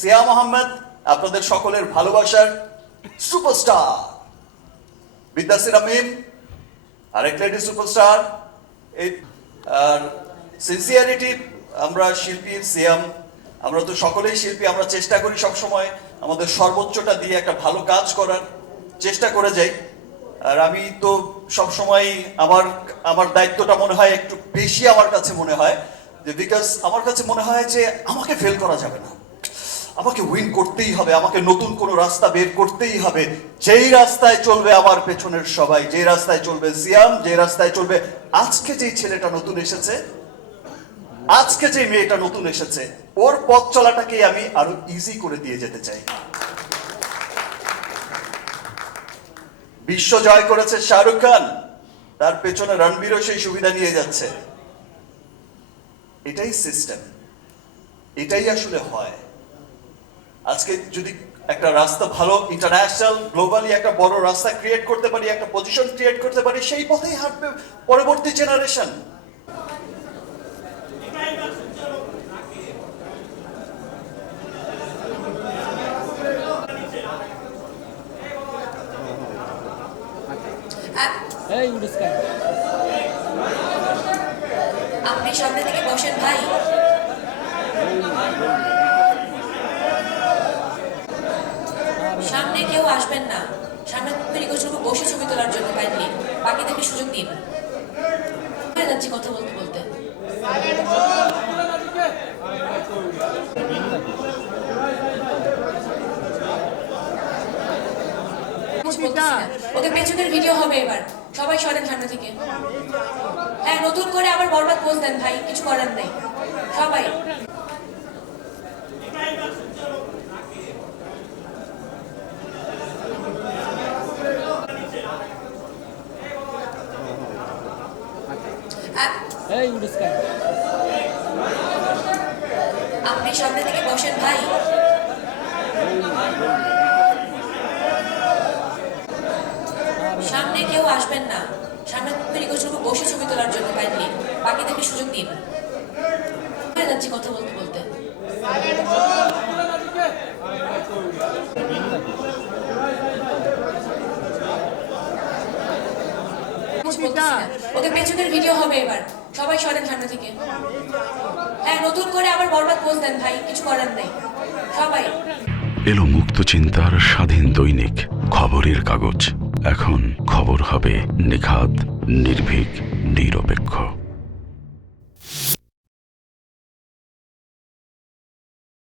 সিয়াম আহমেদ আপনাদের সকলের ভালোবাসার সুপারস্টার। বিদ্যাসির আমিম আরেক লেডি সুপারস্টার এই, আর সিনসিয়ারিটি আমরা শিল্পী সিয়াম আমরা তো সকলেই শিল্পী, আমরা চেষ্টা করি সব সময় আমাদের সর্বোচ্চটা দিয়ে একটা ভালো কাজ করার চেষ্টা করে যাই। আর আমি তো সব সময় আমার আমার দায়িত্বটা মনে হয় একটু বেশি আমার কাছে মনে হয়, যে বিকজ আমার কাছে মনে হয় যে আমাকে ফেল করা যাবে না। আমাকে উইন করতেই হবে, আমাকে নতুন কোনো রাস্তা বের করতেই হবে। যেই রাস্তায় চলবে আমার পেছনের সবাই, যেই রাস্তায় চলবে সিয়াম যে রাস্তায় চলবে আজকে যেই ছেলেটা নতুন এসেছে, আজকে যে মেয়েটা নতুন এসেছে, ওর পথ চলাটাকে আমি আরও ইজি করে দিয়ে যেতে চাই। বিশ্ব জয় করেছে শাহরুখ খান, তার পেছনে রণবীরও সেই সুবিধা নিয়ে যাচ্ছে। এটাই সিস্টেম এটাই আসলে হয়। আজকে যদি একটা রাস্তা ভালো ইন্টারন্যাশনাল গ্লোবালি একটা বড় রাস্তা ক্রিয়েট করতে পারি একটা পজিশন ক্রিয়েট করতে পারি সেই পথেই হাঁটবে পরবর্তী জেনারেশন আপনি সামনে থেকে বসেন ভাই। সামনে কেউ আসবেন না। সামনে রিকোয়েস্ট করব, বসে ছবি তোলার জন্য কাইন্ডলি বাকিদেরকে সুযোগ দিন। যাচ্ছি কথা বলতে বলতে। ওদের পেছনের ভিডিও হবে এবার। সবাই সরেন সামনে থেকে। হ্যাঁ নতুন করে আবার বরবাদ পোজ দেন ভাই, কিছু করার নেই। সবাই। আপনি সামনে থেকে বসেন ভাই। সামনে কেউ আসবেন না। সামনে তৈরি করছে বসে ছবি তোলার জন্য কাইন্ডলি বাকিদেরকে সুযোগ দিন। যাচ্ছি কথা বলতে বলতে কিছু বলতেছি না। ওদের পেছনের ভিডিও হবে এবার। সবাই সরেন সামনে থেকে। হ্যাঁ নতুন করে আবার বরবাদ দেন ভাই, কিছু করার নেই। সবাই। এলো মুক্ত চিন্তার স্বাধীন দৈনিক খবরের কাগজ। এখন খবর হবে নিখাত, নির্ভীক নিরপেক্ষ